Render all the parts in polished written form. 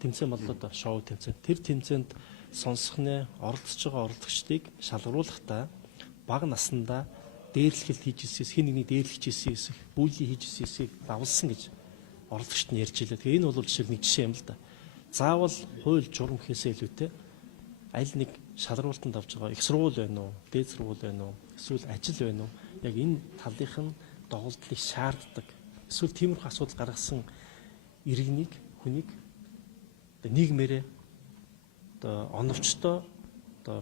тэмцээн боллоо доо шоу тэмцээн. Тэр тэмцээнд сонсох нэ оролцож байгаа оролцогчдыг шалгаруулахдаа бага наснда дээрлэхэл хийж ирсээс хин нэгний дээрлэж ирсэн эсэх, бүлий хийж ирсэн эсэх давлсан гэж оролцогчд нь ярьж илээ. Тэгээ энэ бол жишээ нэг жишээ юм л да. Заавал хууль журам гэхээсээ илүүтэй аль нэг шалралтанд авч байгаа их сургууль байна уу, дээд сургууль байна уу, эсвэл ажил байна уу? Яг энэ талынх нь доголдлыг шаарддаг. Эсвэл тиймэрхүү асуудал гаргасан иргэнийг, хүнийг нийгмээрээ оновчтой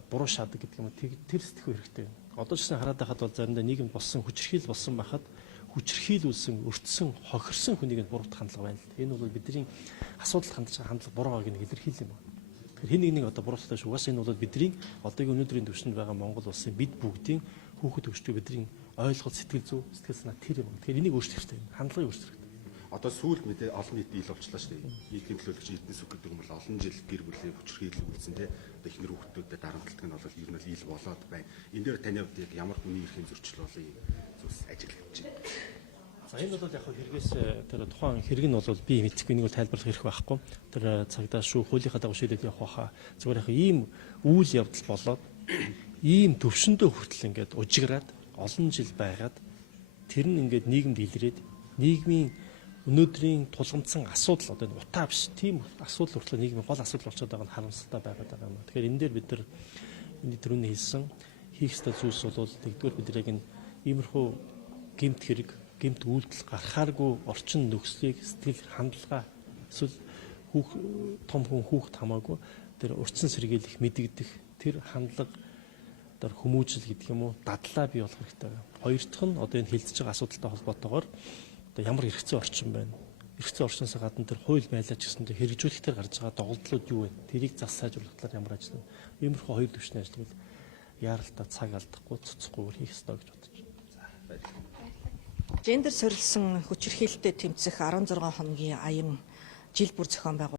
буруу шаадаг гэдэг юм. Тэр сэтгэх хэрэгтэй. Одоо ч гэсэн хараад байхад бол заримдаа нийгэмд болсон хүчирхийл болсон байхад хүчирхийлүүлсэн, өртсөн, хохирсон хүнийг буруутгах хандлага байна л. Энэ бол бидний асуудал хандж байгаа хандлага буруу байгааг нь илэрхийлэл юм байна. Тэгэхээр хин нэг одоо буруутгах шүү. Угаасаа энэ бол бидний одоогийн өнөөдрийн түвшинд байгаа Монгол улсын бид бүгдийн хүүхэд хөгжтөй бидний ойлголт, сэтгэл зүй, сэтгэл санаа тэр юм. Тэгэхээр энийг өөрчлөх хэрэгтэй. Хандлагыг өөрчлөх хэрэгтэй. Одоо сүүл мэдээ олон нийтийн ил болчлаа шүү дээ. Нийтийн төлөөлөгч эднэс үг гэдэг юм бол олон жил гэр бүлийн хүчирхийлэл үүсэн те. Одоо ихнэр хүүхдүүдэд дарамтлах нь бол ер нь ил болоод байна. Энэ дээр таны хувьд яг ямар хүний эрхийн зөрчил болыг зүс ажиглаж байна. За энэ бол яг хэрэгээс тэр тухайн хэрэг нь бол би мэдхгүй нэг бол тайлбарлах хэрэг байхгүй. Тэр цагдаа шүү хуулийнхаа дагуу шийдэл явах байхаа. Зүгээр яг ийм үйл явдал болоод ийм төвшөндөө хүртэл ингээд ужиграад олон жил байгаад тэр нь ингээд нийгэмд илрээд нийгмийн өнөөдрийн тулгамдсан асуудал одоо энэ утаа биш тийм асуудал хүртэл нийгмийн гол асуудал болчиход байгаа нь харамсалтай байгаад байгаа юм. Тэгэхээр энэ дээр бид нар миний түрүүний хэлсэн хийх ёстой зүйлс бол нэгдүгээр бид яг энэ иймэрхүү гэмт хэрэг, гэмт үйлдэл гарахааргүй орчин нөхцөлийг сэтгэл хандлага эсвэл том хүн хүүхд хамаагүй тэр урьдчилан сэргийлэх мэдэгдэх тэр хандлага тэр хүмүүжил гэдэг юм уу дадлаа бий болох хэрэгтэй. Хоёр дахь нь одоо энэ хилцэж байгаа асуудалтай холбоотойгоор ямар эрхцэн орчин байна. Эрхцэн орчноос гадна тэр хууль байлаа ч гэсэн хэрэгжүүлэхээр гарч байгаа доголдлууд юу вэ? Тэрийг зас сайжруулах талаар ямар ажил вэ? Иймэрхүү хоёр төвчний ажлыг яаралтай цаг алдахгүй цоцохгүйгээр хийх ёстой гэж бодож байна. Гендер сорилсон хүчирхийлэлтэд тэмцэх 16 хоногийн аян жил бүр зохион байгуулсан